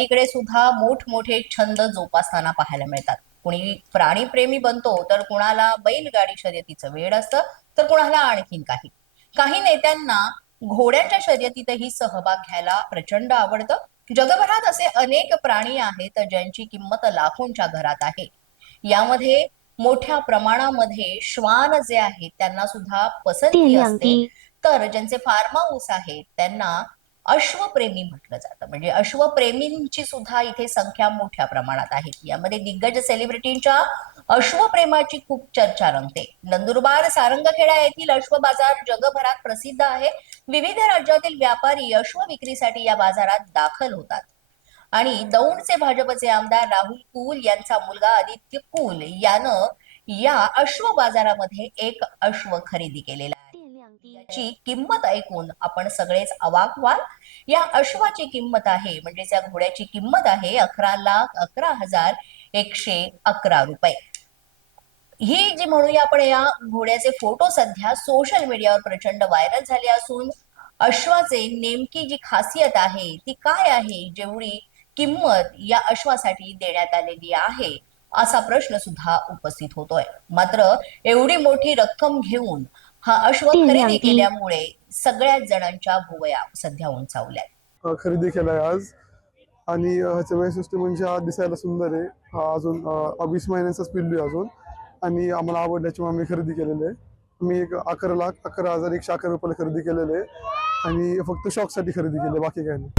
पलीकडे सुद्धा मोठमोठे छंद जोपासताना पाहायला मिळतात. कुणी प्राणीप्रेमी बनतो, तर कुणाला बैलगाडी शर्यतीचं वेड असतं, तर कुणाला आणखीन काही. काही नेत्यांना घोड्यांच्या शर्यतीतही सहभाग घ्यायला प्रचंड आवडतं. जगभरात असे अनेक प्राणी आहेत ज्यांची किंमत लाखोंच्या घरात आहे. यामध्ये मोठ्या प्रमाणामध्ये श्वान जे आहेत त्यांना सुद्धा पसंती असते. तर ज्यांचे फार्म हाऊस आहेत त्यांना अश्वप्रेमी म्हटलं जातं. म्हणजे अश्वप्रेमींची सुद्धा इथे संख्या मोठ्या प्रमाणात आहे. यामध्ये दिग्गज सेलिब्रिटींच्या अश्वप्रेमाची खूप चर्चा रंगते. नंदुरबार सारंगखेडा येथील अश्व बाजार जगभरात प्रसिद्ध आहे. विविध राज्यातील व्यापारी अश्व विक्रीसाठी या बाजारात दाखल होतात. आणि दौंडचे भाजपचे आमदार राहुल कुल यांचा मुलगा आदित्य कुल यानं या अश्व बाजारामध्ये एक अश्व खरेदी केलेला आहे. याची किंमत ऐकून आपण सगळेच अवाक व्हाल. या अश्वाची किंमत आहे, म्हणजे त्या घोड्याची किंमत आहे 11,11,111 रुपये. ही जी म्हणूया आपण, या घोड्याचे फोटो सध्या सोशल मीडियावर प्रचंड व्हायरल झाले असून अश्वाचे नेमकी जी खासियत आहे ती काय आहे, जेवढी किंमत या अश्वासाठी देण्यात आलेली आहे असा प्रश्न सुद्धा उपस्थित होतोय. मात्र एवढी मोठी रक्कम घेऊन हा अश्व खरेदी केल्यामुळे सगळ्याच जणांच्या भुवया सध्या उंचावल्या. खरेदी केलाय आज आणि ह्याचं वैशिष्ट्य म्हणजे हा दिसायला सुंदर आहे. हा अजून 20 महिन्यांचाच पिल्लू आहे अजून आणि आम्हाला आवडल्याची आम्ही खरेदी केलेली आहे. मी एक 11,11,111 रुपयाला खरेदी केलेले आहे आणि फक्त शॉकसाठी खरेदी केली, बाकी काही नाही.